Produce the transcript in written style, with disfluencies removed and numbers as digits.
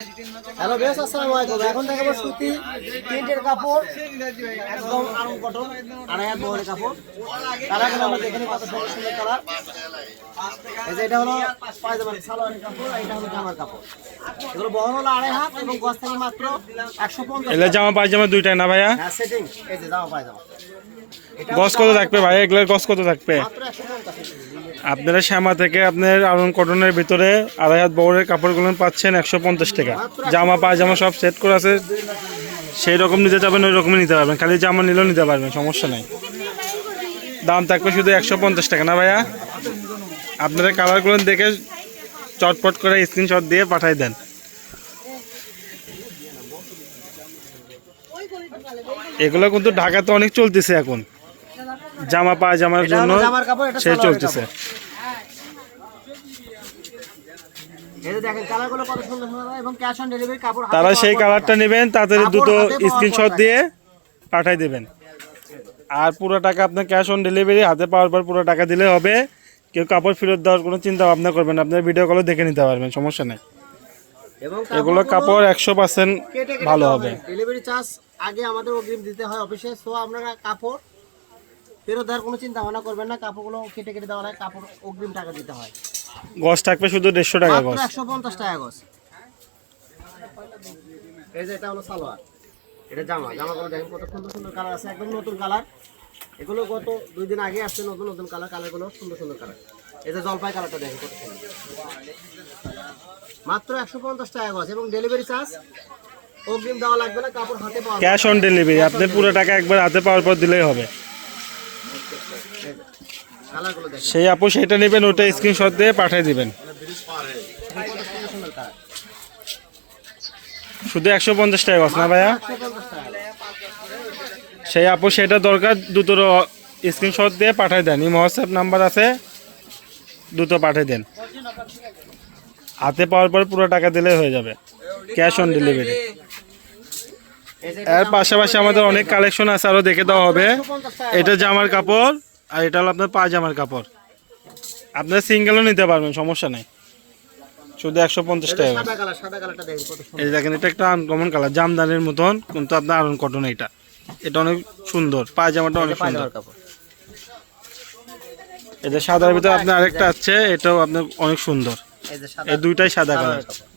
Hello বেশ, আসসালামু আলাইকুম। এখন দেখাবো সুতি প্রিন্টের কাপড়, একদম আরং কটন, আড়াই হাত বহরের কাপড়। কালারগুলো আমরা দেখে নিই, কত সুন্দর সুন্দর কালার। এই যে এটা হলো পায়জামার সালোয়ারের কাপড়, আর এটা হলো জামার কাপড়। এগুলো বহর হলো আড়াই হাত এবং গজ থেকে মাত্র 150। এগুলো জামা পায়জামা দুইটাই না ভাইয়া? হ্যাঁ, সেটিং। এই যে জামা পায়জামা, গজ কত থাকবে ভাইয়া? এগুলোর গজ কত থাকবে? মাত্র 150। আপনারা শ্যামা থেকে আপনার আরং কটনের ভিতরে আড়াই হাত বহরের কাপড়গুলো পাচ্ছেন 150 টাকা। জামা পায়জামা সব সেট করে আছে, সেই রকম নিতে যাবেন ওই রকমই নিতে পারবেন, খালি জামা নিলেও নিতে পারবেন, সমস্যা নাই। দাম থাকবে শুধু 150 টাকা না ভাইয়া? আপনারা কালারগুলো দেখে চটপট করে স্ক্রিনশট দিয়ে পাঠাই দেন। এগুলো কিন্তু ঢাকাতে অনেক চলতেছে এখন, জামা পায়জামার জন্য জামার কাপড়, এটা সে সালোয়ারের চলতেছে। কাপড়। এই যে দেখেন কালারগুলো কত সুন্দর সুন্দর, এবং ক্যাশ অন ডেলিভারি কাপড় হাতে তারা পাওয়ার সেই পর কালারটা টাকা। নেবেন, তাড়াতাড়ি কাপড় দুটো হাতে পাওয়ার স্ক্রিনশট পর দিয়ে পাঠাই দেবেন। আর পুরো টাকা আপনার ক্যাশ অন ডেলিভারি, হাতে পাওয়ার পর পুরো টাকা দিলে হবে। কেউ কাপড় ফেরত দেওয়ার কোনো চিন্তা ভাবনা করবেন না, আপনার ভিডিও কলে দেখে নিতে পারবেন, সমস্যা নেই। এবং এগুলো কাপড় 100% কেটে কেটে ভালো দেওয়া হবে। হয়। ডেলিভারি চার্জ আগে আমাদের অগ্রিম দিতে হয় অফিসে। সো আপনারা কাপড় ফেরত দেওয়ার কোনো চিন্তা ভাবনা করবেন না, কাপড়গুলো কেটে কেটে দেওয়া হয়, কাপড় অগ্রিম টাকা দিতে হয়। গজ থাকবে শুধু 150 টাকা মাত্র গজ। 150 টাকা গজ। এই যে এটা হলো সালোয়ার, এটা জামা। জামাগুলো দেখেন কত সুন্দর সুন্দর কালার আছে, একদম নতুন কালার। এগুলো গত 2 দিন আগে আসছে নতুন নতুন কালার। কালারগুলো সুন্দর সুন্দর কালার। এই যে জলপাই কালারটা দেখেন কত সুন্দর। মাত্র 150 টাকা গজ, এবং ডেলিভারি চার্জ অগ্রিম দেওয়া লাগবে না, কাপড় হাতে পাওয়া ক্যাশ অন ডেলিভারি, আপনি পুরো টাকা একবার হাতে পাওয়ার পর দিলেই হবে। কালারগুলো দেখেন সেই আপু সেটা নেবেন, ওটা স্ক্রিনশট দিয়ে পাঠিয়ে দিবেন। কত সুন্দর সুন্দর কালার। শুধু 150 টাকা গজ না ভাইয়া? 150 টাকা। সেই আপু সেটা দরকার, দুটো স্ক্রিনশট দিয়ে পাঠিয়ে দেন। এই হোয়াটসঅ্যাপ নাম্বার আছে, দুটো পাঠিয়ে দেন। হাতে পাওয়ার পর পুরো টাকা দিলে হয়ে যাবে, ক্যাশ অন ডেলিভারি। এই যে এর পাশাপাশি আমাদের অনেক কালেকশন আছে, আরও দেখে দেওয়া হবে। 150 টাকা। এটা জামার কাপড়, আর এটা হলো আপনার পায়জামার কাপড়। আপনার সিঙ্গেলও নিতে পারবেন, সমস্যা নেই, শুধু 150 টাকা। সাদা কালার, সাদা কালারটা দেখেন কত সুন্দর। এই দেখেন, এটা একটা আনকমন কালার, জামদানির মতন, কিন্তু আপনার আরন কটন। এটা অনেক সুন্দর, পায়জামাটা অনেক সুন্দর। পায়জামার কাপড়। এই যে সাদার ভিতরে আপনার আরেকটা আছে, এটাও আপনার অনেক সুন্দর। এই যে সাদা, এই দুইটাই সাদা কালার। কাপড়।